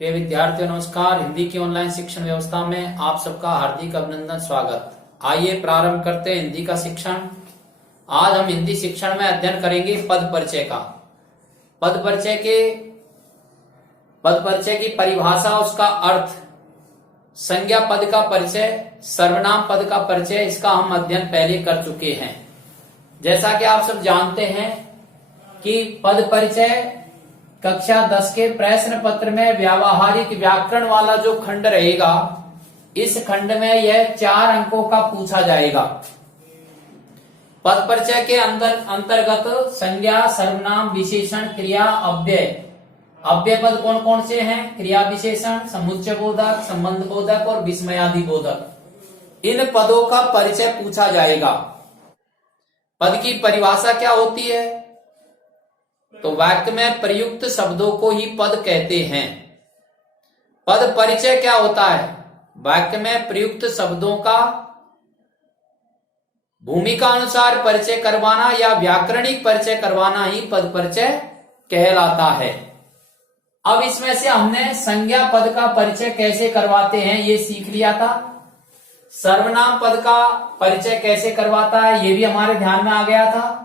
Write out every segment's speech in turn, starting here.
प्रिय विद्यार्थियों नमस्कार। हिंदी की ऑनलाइन शिक्षण व्यवस्था में आप सबका हार्दिक अभिनंदन स्वागत। आइए प्रारंभ करते हैं हिंदी का शिक्षण। आज हम हिंदी शिक्षण में अध्ययन करेंगे पद परिचय का। पद परिचय की परिभाषा, उसका अर्थ, संज्ञा पद का परिचय, सर्वनाम पद का परिचय, इसका हम अध्ययन पहले कर चुके हैं। जैसा कि आप सब जानते हैं कि पद परिचय कक्षा 10 के प्रश्न पत्र में व्यावहारिक व्याकरण वाला जो खंड रहेगा, इस खंड में यह 4 अंकों का पूछा जाएगा। पद परिचय के अंतर्गत संज्ञा, सर्वनाम, विशेषण, क्रिया, अव्यय। अव्यय पद कौन कौन से हैं? क्रिया विशेषण, समुच्चय बोधक, संबंध बोधक और विस्मयादि बोधक। इन पदों का परिचय पूछा जाएगा। पद की परिभाषा क्या होती है? तो वाक्य में प्रयुक्त शब्दों को ही पद कहते हैं। पद परिचय क्या होता है? वाक्य में प्रयुक्त शब्दों का भूमिका अनुसार परिचय करवाना या व्याकरणिक परिचय करवाना ही पद परिचय कहलाता है। अब इसमें से हमने संज्ञा पद का परिचय कैसे करवाते हैं ये सीख लिया था। सर्वनाम पद का परिचय कैसे करवाता है ये भी हमारे ध्यान में आ गया था।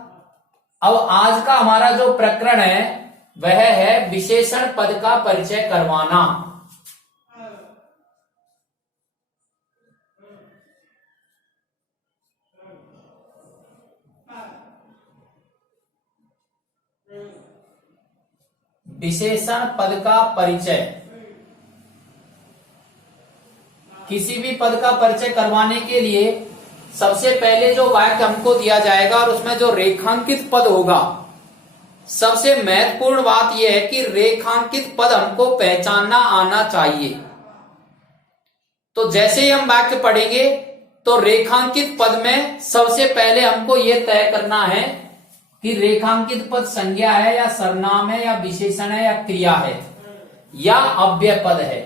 अब आज का हमारा जो प्रकरण है वह है विशेषण पद का परिचय करवाना। विशेषण पद का परिचय, किसी भी पद का परिचय करवाने के लिए सबसे पहले जो वाक्य हमको दिया जाएगा और उसमें जो रेखांकित पद होगा, सबसे महत्वपूर्ण बात यह है कि रेखांकित पद हमको पहचानना आना चाहिए। तो जैसे ही हम वाक्य पढ़ेंगे तो रेखांकित पद में सबसे पहले हमको यह तय करना है कि रेखांकित पद संज्ञा है या सर्वनाम है या विशेषण है या क्रिया है या अव्यय पद है।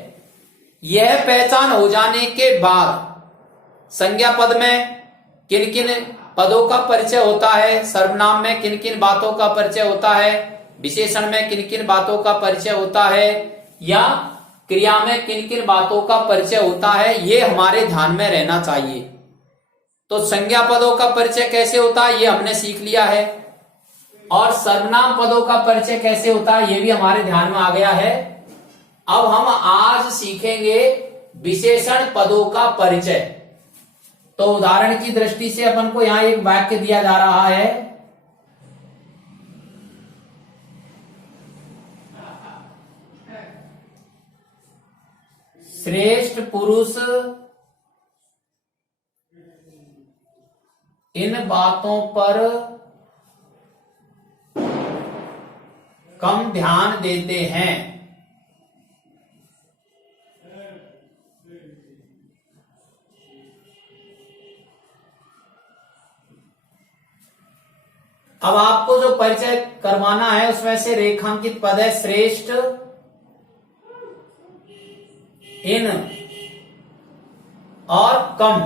यह पहचान हो जाने के बाद संज्ञा पद में किन किन पदों का परिचय होता है, सर्वनाम में किन किन बातों का परिचय होता है, विशेषण में किन किन बातों का परिचय होता है या क्रिया में किन किन बातों का परिचय होता है, ये हमारे ध्यान में रहना चाहिए। तो संज्ञा पदों का परिचय कैसे होता है ये हमने सीख लिया है, और सर्वनाम पदों का परिचय कैसे होता है ये भी हमारे ध्यान में आ गया है। अब हम आज सीखेंगे विशेषण पदों का परिचय। तो उदाहरण की दृष्टि से अपन को यहां एक वाक्य दिया जा रहा है। श्रेष्ठ पुरुष इन बातों पर कम ध्यान देते हैं। अब आपको जो परिचय करवाना है उसमें से रेखांकित पद है श्रेष्ठ, इन और कम।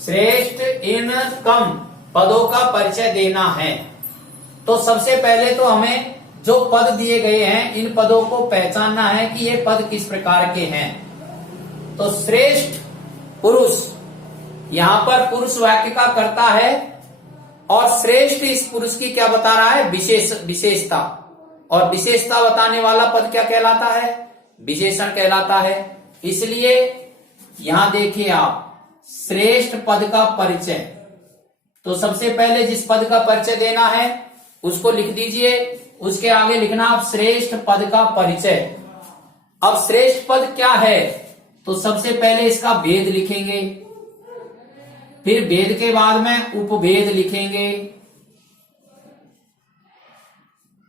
श्रेष्ठ, इन, कम पदों का परिचय देना है। तो सबसे पहले तो हमें जो पद दिए गए हैं इन पदों को पहचानना है कि ये पद किस प्रकार के हैं। तो श्रेष्ठ पुरुष, यहां पर पुरुष वाक्य का कर्ता है और श्रेष्ठ इस पुरुष की क्या बता रहा है? विशेषता। और विशेषता बताने वाला पद क्या कहलाता है? विशेषण कहलाता है। इसलिए यहां देखिए आप, श्रेष्ठ पद का परिचय। तो सबसे पहले जिस पद का परिचय देना है उसको लिख दीजिए, उसके आगे लिखना आप श्रेष्ठ पद का परिचय। अब श्रेष्ठ पद क्या है? तो सबसे पहले इसका भेद लिखेंगे, फिर भेद के बाद में उपभेद लिखेंगे।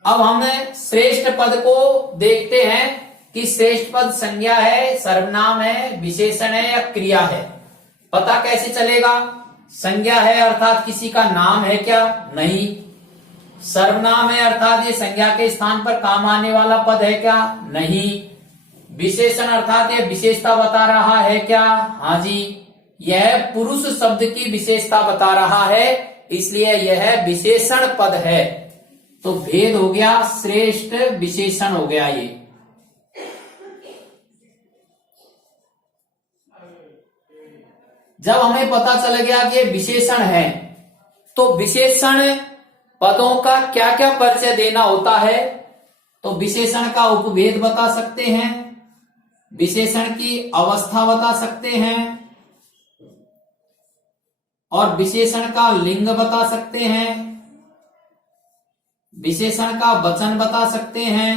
अब हम श्रेष्ठ पद को देखते हैं कि श्रेष्ठ पद संज्ञा है, सर्वनाम है, विशेषण है या क्रिया है। पता कैसे चलेगा? संज्ञा है अर्थात किसी का नाम है क्या? नहीं। सर्वनाम है अर्थात ये संज्ञा के स्थान पर काम आने वाला पद है क्या? नहीं। विशेषण अर्थात ये विशेषता बता रहा है क्या? हाँ जी। यह पुरुष शब्द की विशेषता बता रहा है, इसलिए यह विशेषण पद है। तो भेद हो गया, श्रेष्ठ विशेषण हो गया ये। जब हमें पता चल गया कि ये विशेषण है, तो विशेषण पदों का क्या क्या परिचय देना होता है। तो विशेषण का उपभेद बता सकते हैं, विशेषण की अवस्था बता सकते हैं, और विशेषण का लिंग बता सकते हैं, विशेषण का वचन बता सकते हैं,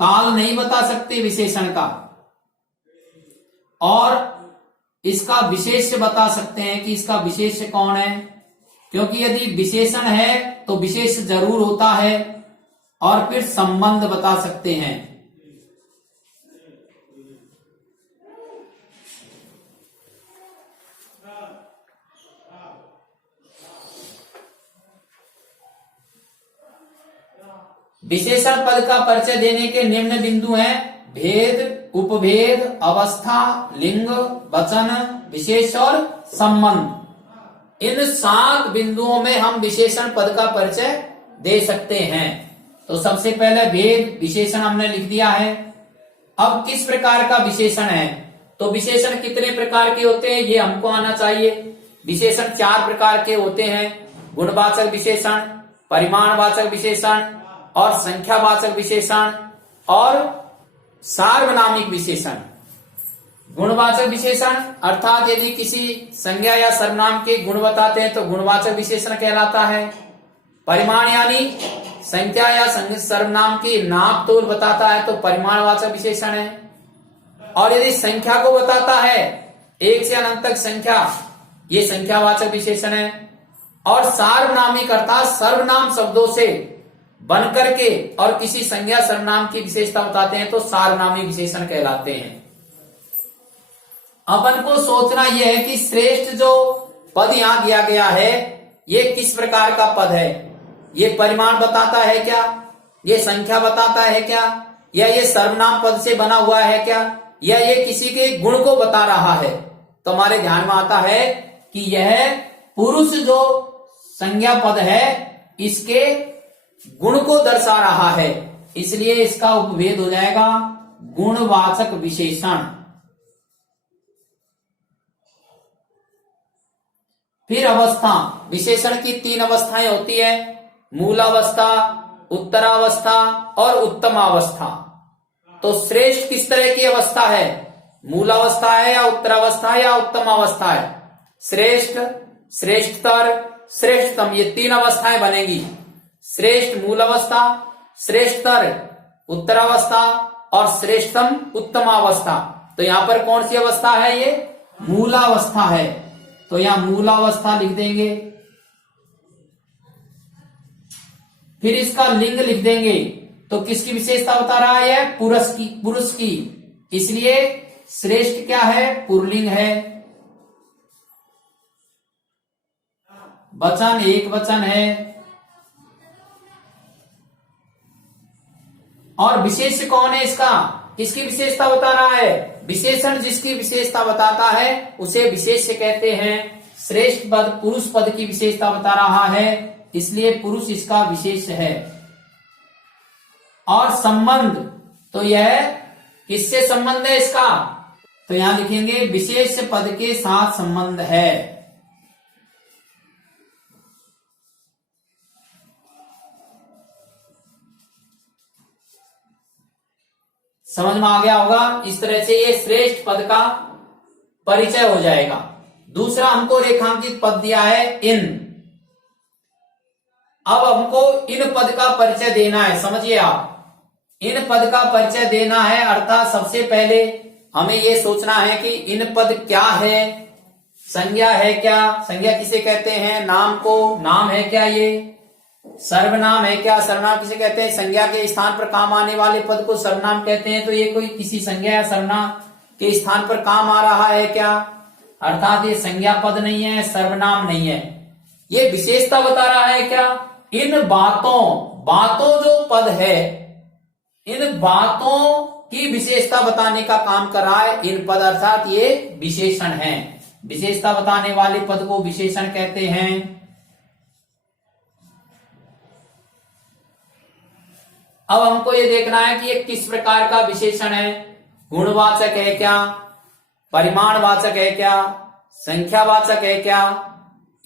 काल नहीं बता सकते विशेषण का, और इसका विशेष्य बता सकते हैं कि इसका विशेष्य कौन है। क्योंकि यदि विशेषण है तो विशेष जरूर होता है, और फिर संबंध बता सकते हैं। विशेषण पद का परिचय देने के निम्न बिंदु हैं: भेद, उपभेद, अवस्था, लिंग, वचन, विशेष और संबंध। इन 7 बिंदुओं में हम विशेषण पद का परिचय दे सकते हैं। तो सबसे पहले भेद विशेषण हमने लिख दिया है। अब किस प्रकार का विशेषण है, तो विशेषण कितने प्रकार के होते हैं ये हमको आना चाहिए। विशेषण 4 प्रकार के होते हैं: गुणवाचक विशेषण, परिमाणवाचक विशेषण, और संख्यावाचक विशेषण, और सार्वनामिक विशेषण। गुणवाचक विशेषण अर्थात यदि किसी संज्ञा या सर्वनाम के गुण बताते हैं तो गुणवाचक विशेषण कहलाता है। परिमाण यानी संख्या या सर्वनाम की नाप तोल बताता है तो परिमाणवाचक विशेषण है। और यदि संख्या को बताता है, 1 से अनंत तक संख्या, ये संख्यावाचक विशेषण है। और सार्वनामिक अर्थात सर्वनाम शब्दों से बनकर के और किसी संज्ञा सर्वनाम की विशेषता बताते हैं तो सार्वनामिक विशेषण कहलाते हैं। अपन को सोचना यह है कि श्रेष्ठ जो पद यहां दिया गया है ये किस प्रकार का पद है। ये परिमाण बताता है क्या, ये संख्या बताता है क्या, या ये सर्वनाम पद से बना हुआ है क्या, या ये किसी के गुण को बता रहा है। तो हमारे ध्यान में आता है कि यह पुरुष जो संज्ञा पद है इसके गुण को दर्शा रहा है, इसलिए इसका उपभेद हो जाएगा गुणवाचक विशेषण। फिर अवस्था, विशेषण की 3 अवस्थाएं होती है: मूलावस्था, उत्तरावस्था और उत्तमावस्था। तो श्रेष्ठ किस तरह की अवस्था है, मूलावस्था है या उत्तरावस्था है या उत्तमावस्था है। श्रेष्ठ, श्रेष्ठतर, श्रेष्ठतम, ये 3 अवस्थाएं बनेगी। श्रेष्ठ मूलावस्था, श्रेष्ठतर उत्तरावस्था और श्रेष्ठतम उत्तमावस्था। तो यहां पर कौन सी अवस्था है, ये मूलावस्था है। तो यहां मूलावस्था लिख देंगे। फिर इसका लिंग लिख देंगे। तो किसकी विशेषता बता रहा है, पुरुष की, इसलिए श्रेष्ठ क्या है, पुल्लिंग है। वचन एक वचन है। और विशेष कौन है इसका, किसकी विशेषता बता रहा है, विशेषण जिसकी विशेषता बताता है उसे विशेष्य कहते हैं। श्रेष्ठ पद पुरुष पद की विशेषता बता रहा है, इसलिए पुरुष इसका विशेष है। और संबंध, तो यह किससे संबंध है इसका, तो यहां लिखेंगे विशेष पद के साथ संबंध है। समझ में आ गया होगा। इस तरह से ये श्रेष्ठ पद का परिचय हो जाएगा। दूसरा हमको रेखांकित पद दिया है इन। अब हमको इन पद का परिचय देना है। समझिए आप, इन पद का परिचय देना है अर्थात सबसे पहले हमें ये सोचना है कि इन पद क्या है, संज्ञा है क्या, संज्ञा किसे कहते हैं, नाम को नाम है क्या, ये सर्वनाम है क्या, सर्वनाम किसे कहते हैं, संज्ञा के स्थान पर काम आने वाले पद को सर्वनाम कहते हैं। तो ये कोई किसी संज्ञा या सर्वनाम के स्थान पर काम आ रहा है क्या, अर्थात ये संज्ञा पद नहीं है, सर्वनाम नहीं है। ये विशेषता बता रहा है क्या, इन बातों जो पद है, इन बातों की विशेषता बताने का काम कर रहा है इन पद, अर्थात ये विशेषण हैं। विशेषता बताने वाले पद को विशेषण कहते हैं। अब हमको ये देखना है कि ये किस प्रकार का विशेषण है। गुणवाचक है क्या, परिमाणवाचक है क्या, संख्यावाचक है क्या,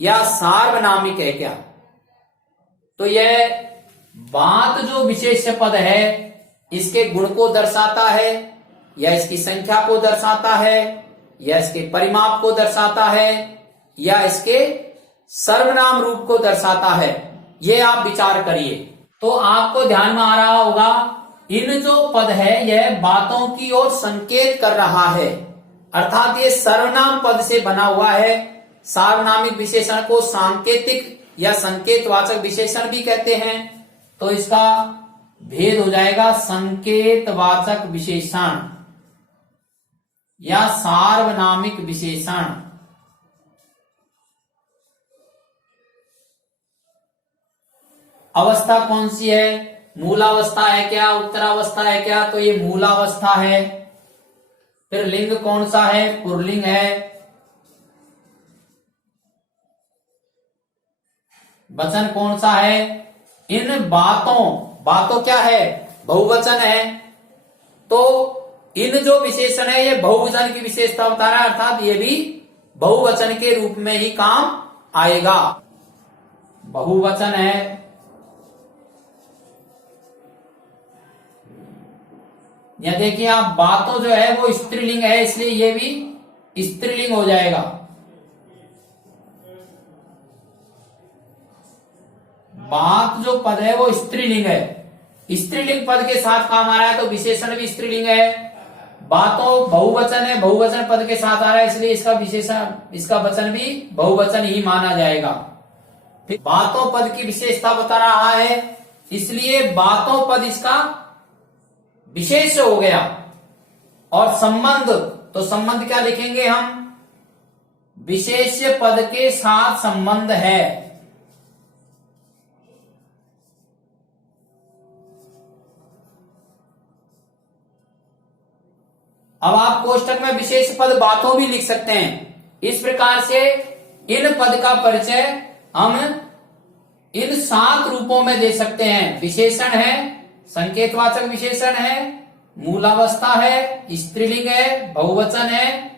या सार्वनामिक है क्या। तो यह बात जो विशेष्य पद है इसके गुण को दर्शाता है, या इसकी संख्या को दर्शाता है, या इसके परिमाप को दर्शाता है, या इसके सर्वनाम रूप को दर्शाता है, ये आप विचार करिए। तो आपको ध्यान में आ रहा होगा इन जो पद है यह बातों की ओर संकेत कर रहा है, अर्थात ये सर्वनाम पद से बना हुआ है। सार्वनामिक विशेषण को सांकेतिक या संकेतवाचक विशेषण भी कहते हैं। तो इसका भेद हो जाएगा संकेतवाचक विशेषण या सार्वनामिक विशेषण। अवस्था कौन सी है, मूलावस्था है क्या, उत्तरावस्था है क्या, तो ये मूलावस्था है। फिर लिंग कौन सा है, पुल्लिंग है। वचन कौन सा है, इन बातों क्या है, बहुवचन है। तो इन जो विशेषण है ये बहुवचन की विशेषता बता रहा है, अर्थात ये भी बहुवचन के रूप में ही काम आएगा। बहुवचन है। या देखिए आप बातों जो है वो स्त्रीलिंग है, इसलिए ये भी स्त्रीलिंग हो जाएगा। बात जो पद है वो स्त्रीलिंग है, स्त्रीलिंग पद के साथ काम आ रहा है तो विशेषण भी स्त्रीलिंग है। बातों बहुवचन है, बहुवचन पद के साथ आ रहा है इसलिए इसका विशेषण, इसका वचन भी बहुवचन ही माना जाएगा। फिर बातों पद की विशेषता बता रहा है इसलिए बातों पद इसका विशेष हो गया। और संबंध, तो संबंध क्या लिखेंगे हम, विशेष्य पद के साथ संबंध है। अब आप कोष्टक में विशेष पद बातों भी लिख सकते हैं। इस प्रकार से इन पद का परिचय हम इन 7 रूपों में दे सकते हैं। विशेषण है, संकेतवाचक विशेषण है, मूलावस्था है, स्त्रीलिंग है, बहुवचन है,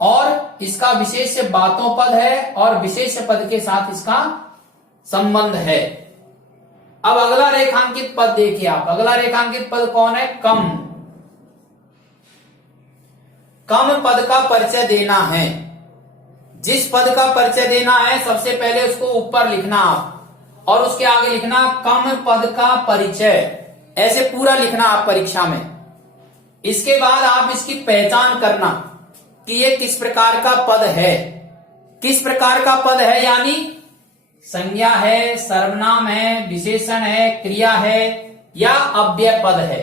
और इसका विशेष्य बातों पद है, और विशेष्य पद के साथ इसका संबंध है। अब अगला रेखांकित पद देखिए आप। अगला रेखांकित पद कौन है, कम। कम पद का परिचय देना है। जिस पद का परिचय देना है सबसे पहले उसको ऊपर लिखना आप, और उसके आगे लिखना कम पद का परिचय। ऐसे पूरा लिखना आप परीक्षा में। इसके बाद आप इसकी पहचान करना कि ये किस प्रकार का पद है। किस प्रकार का पद है, यानी संज्ञा है, सर्वनाम है, विशेषण है, क्रिया है, या अव्यय पद है।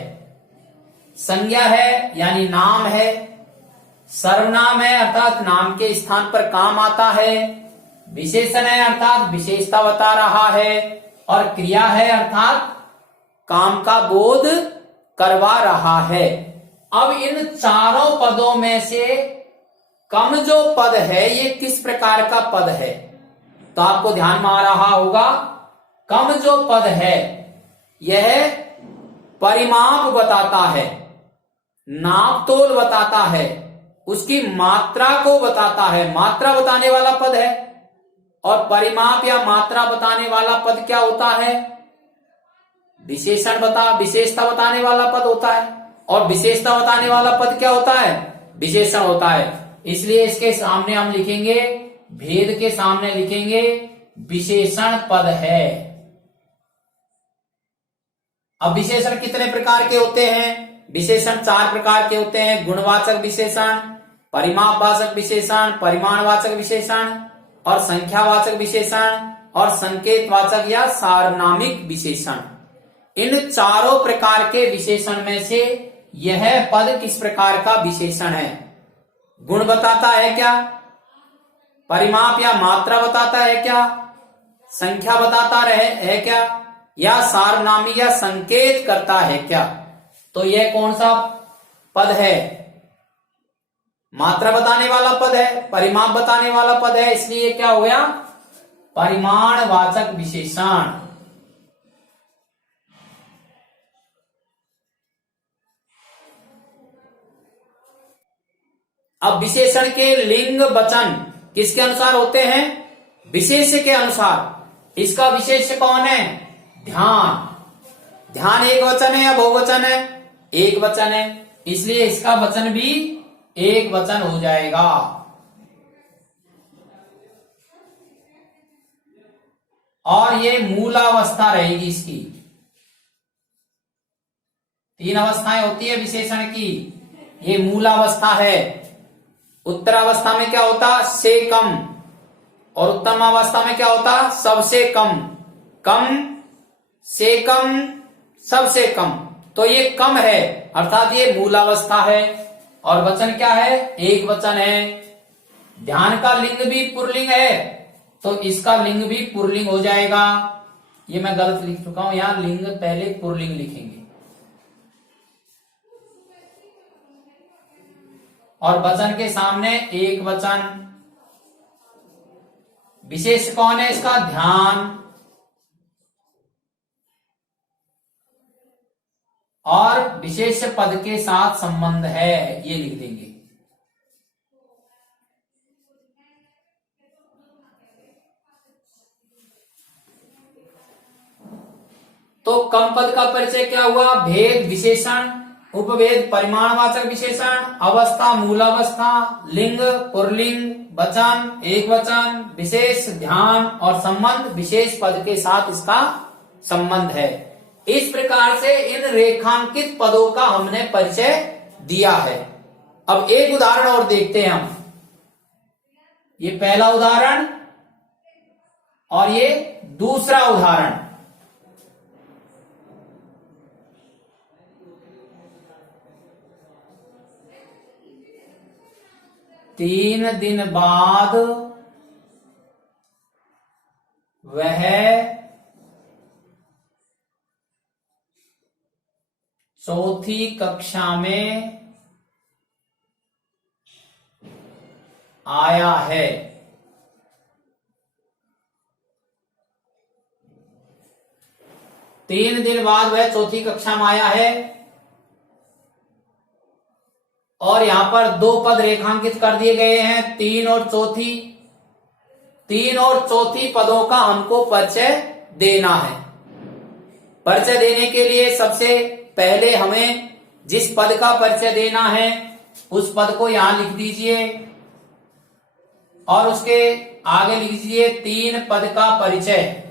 संज्ञा है यानी नाम है, सर्वनाम है अर्थात नाम के स्थान पर काम आता है, विशेषण है अर्थात विशेषता बता रहा है, और क्रिया है अर्थात काम का बोध करवा रहा है। अब इन चारों पदों में से कम जो पद है ये किस प्रकार का पद है, तो आपको ध्यान में आ रहा होगा कम जो पद है यह परिमाप बताता है, नाप तोल बताता है, उसकी मात्रा को बताता है, मात्रा बताने वाला पद है। और परिमाप या मात्रा बताने वाला पद क्या होता है, विशेषता बताने वाला पद होता है। और विशेषता बताने वाला पद क्या होता है, विशेषण होता है। इसलिए इसके सामने हम लिखेंगे, भेद के सामने लिखेंगे विशेषण पद है। अब विशेषण कितने प्रकार के होते हैं, विशेषण 4 प्रकार के होते हैं। गुणवाचक विशेषण, परिमापवाचक विशेषण, परिमाणवाचक विशेषण, और संख्यावाचक विशेषण, और संकेतवाचक या सार्वनामिक विशेषण। इन चारों प्रकार के विशेषण में से यह पद किस प्रकार का विशेषण है, गुण बताता है क्या, परिमाप या मात्रा बताता है क्या, संख्या बताता है क्या, या सार्वनामिक या संकेत करता है क्या। तो यह कौन सा पद है, मात्रा बताने वाला पद है, परिमाप बताने वाला पद है, इसलिए क्या हो गया? परिमाणवाचक विशेषण। अब विशेषण के लिंग वचन किसके अनुसार होते हैं? विशेष्य के अनुसार। इसका विशेष्य कौन है? ध्यान। ध्यान एक वचन है या बहुवचन है? एक वचन है, इसलिए इसका वचन भी एक वचन हो जाएगा। और ये मूलावस्था रहेगी इसकी। 3 अवस्थाएं होती है विशेषण की, ये मूलावस्था है। उत्तरावस्था में क्या होता? से कम। और उत्तमावस्था में क्या होता? सबसे कम। कम से कम, सबसे कम। तो ये कम है, अर्थात ये मूलावस्था है। और वचन क्या है? एक वचन है। ध्यान का लिंग भी पुल्लिंग है, तो इसका लिंग भी पुल्लिंग हो जाएगा। ये मैं गलत लिख चुका हूं, यहां लिंग पहले पुल्लिंग लिखेंगे। और वचन के सामने एक वचन। विशेष कौन है इसका? ध्यान। और विशेष पद के साथ संबंध है, ये लिख देंगे। तो कम पद का परिचय क्या हुआ? भेद विशेषण, उपभेद परिमाणवाचक विशेषण, अवस्था मूलावस्था, लिंग पुल्लिंग, वचन एक वचन, विशेष ध्यान, और संबंध विशेष पद के साथ इसका संबंध है। इस प्रकार से इन रेखांकित पदों का हमने परिचय दिया है। अब एक उदाहरण और देखते हैं हम। ये पहला उदाहरण और ये दूसरा उदाहरण। तीन दिन बाद वह चौथी कक्षा में आया है। तीन दिन बाद वह चौथी कक्षा में आया है, और यहां पर 2 पद रेखांकित कर दिए गए हैं, 3 और चौथी। 3 और चौथी पदों का हमको परिचय देना है। परिचय देने के लिए सबसे पहले हमें जिस पद का परिचय देना है उस पद को यहां लिख दीजिए, और उसके आगे लिख दीजिए 3 पद का परिचय।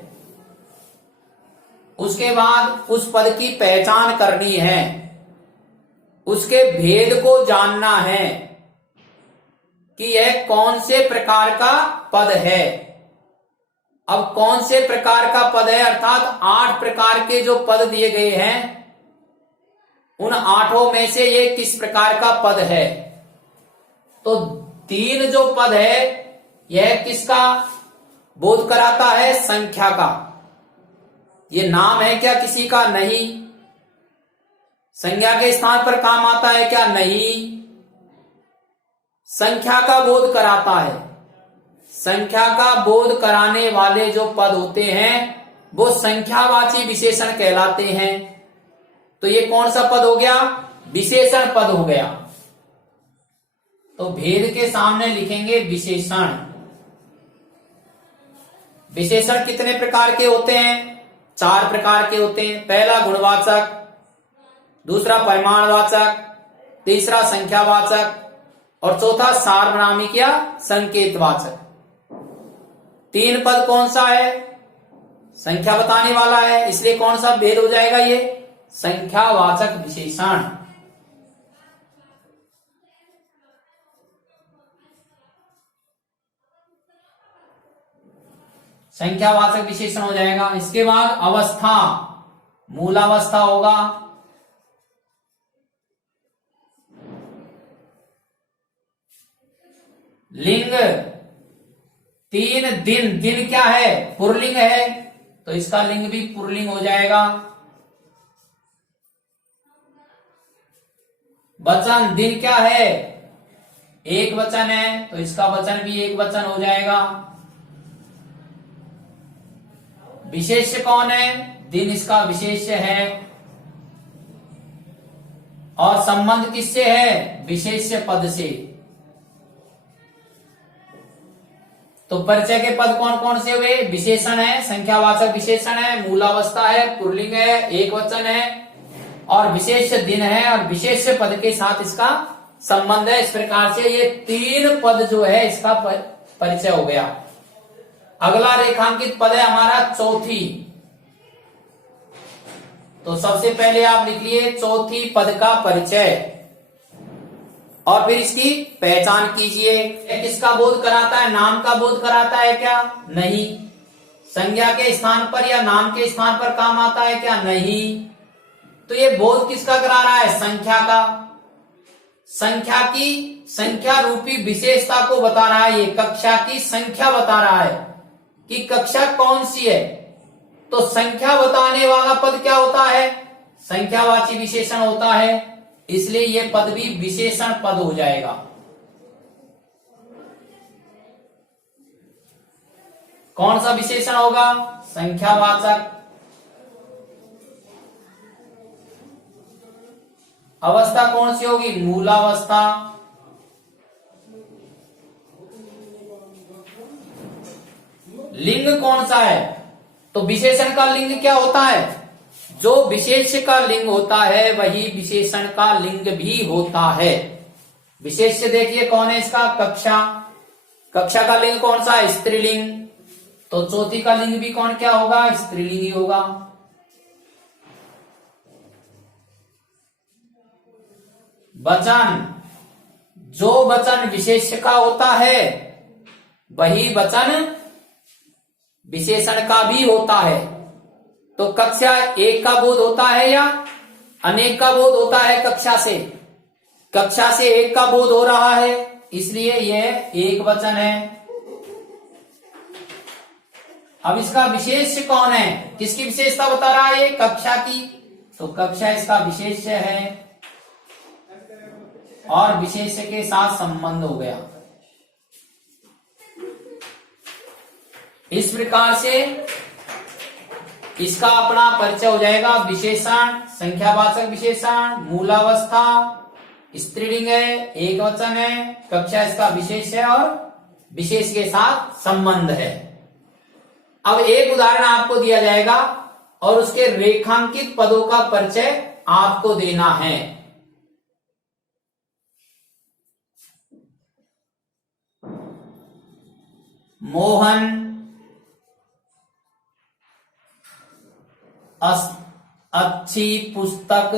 उसके बाद उस पद की पहचान करनी है, उसके भेद को जानना है कि यह कौन से प्रकार का पद है। अब कौन से प्रकार का पद है, अर्थात 8 प्रकार के जो पद दिए गए हैं उन 8 में से ये किस प्रकार का पद है। तो 3 जो पद है यह किसका बोध कराता है? संख्या का। ये नाम है क्या किसी का? नहीं। संज्ञा के स्थान पर काम आता है क्या? नहीं। संख्या का बोध कराता है। संख्या का बोध कराने वाले जो पद होते हैं वो संख्यावाची विशेषण कहलाते हैं। तो ये कौन सा पद हो गया? विशेषण पद हो गया। तो भेद के सामने लिखेंगे विशेषण। विशेषण कितने प्रकार के होते हैं? 4 प्रकार के होते हैं। पहला गुणवाचक, दूसरा परिमाणवाचक, तीसरा संख्यावाचक, और चौथा सार्वनामिक या संकेतवाचक। 3 पद कौन सा है? संख्या बताने वाला है, इसलिए कौन सा भेद हो जाएगा? ये संख्यावाचक विशेषण। संख्यावाचक विशेषण हो जाएगा। इसके बाद अवस्था, मूलावस्था होगा। लिंग, 3 दिन, दिन क्या है? पुल्लिंग है, तो इसका लिंग भी पुल्लिंग हो जाएगा। वचन, दिन क्या है? एक वचन है, तो इसका वचन भी एक वचन हो जाएगा। विशेष्य कौन है? दिन इसका विशेष्य है। और संबंध किससे है? विशेष्य पद से। तो परिचय के पद कौन कौन से हुए? विशेषण है, संख्यावाचक विशेषण है, मूलावस्था है, पुल्लिंग है, एक वचन है और विशेष दिन है और विशेष पद के साथ इसका संबंध है। इस प्रकार से ये 3 पद जो है इसका परिचय हो गया। अगला रेखांकित पद है हमारा चौथी। तो सबसे पहले आप लिख लिए चौथी पद का परिचय और फिर इसकी पहचान कीजिए। किसका बोध कराता है? नाम का बोध कराता है क्या? नहीं। संज्ञा के स्थान पर या नाम के स्थान पर काम आता है क्या? नहीं। तो ये बोध किसका करा रहा है? संख्या का। संख्या की संख्या रूपी विशेषता को बता रहा है। ये कक्षा की संख्या बता रहा है कि कक्षा कौन सी है। तो संख्या बताने वाला पद क्या होता है? संख्यावाची विशेषण होता है, इसलिए यह पद भी विशेषण पद हो जाएगा। कौन सा विशेषण होगा? संख्यावाचक। अवस्था कौन सी होगी? मूलावस्था। लिंग कौन सा है? तो विशेषण का लिंग क्या होता है? जो विशेष का लिंग होता है वही विशेषण का लिंग भी होता है। विशेष देखिए कौन है इसका? कक्षा। कक्षा का लिंग कौन सा है? स्त्रीलिंग। तो चौथी का लिंग भी कौन क्या होगा? स्त्रीलिंग ही होगा। वचन, जो वचन विशेष का होता है वही वचन विशेषण का भी होता है। तो कक्षा एक का बोध होता है या अनेक का बोध होता है? कक्षा से। कक्षा से एक का बोध हो रहा है, इसलिए यह एक वचन है। अब इसका विशेष कौन है? किसकी विशेषता बता रहा है? कक्षा की। तो कक्षा इसका विशेष है और विशेष के साथ संबंध हो गया। इस प्रकार से इसका अपना परिचय हो जाएगा। विशेषण, संख्यावाचक विशेषण, मूलावस्था, स्त्रीलिंग है, एक वचन है, कक्षा इसका विशेष है और विशेष के साथ संबंध है। अब एक उदाहरण आपको दिया जाएगा और उसके रेखांकित पदों का परिचय आपको देना है। मोहन अच्छी पुस्तक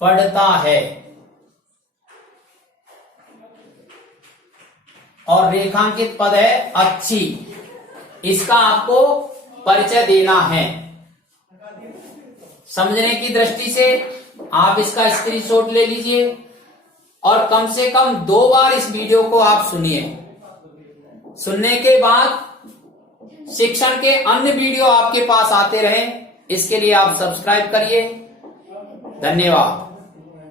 पढ़ता है। और रेखांकित पद है अच्छी। इसका आपको परिचय देना है। समझने की दृष्टि से आप इसका स्क्रीनशॉट ले लीजिए और कम से कम 2 बार इस वीडियो को आप सुनिए। सुनने के बाद शिक्षण के अन्य वीडियो आपके पास आते रहें, इसके लिए आप सब्सक्राइब करिए। धन्यवाद।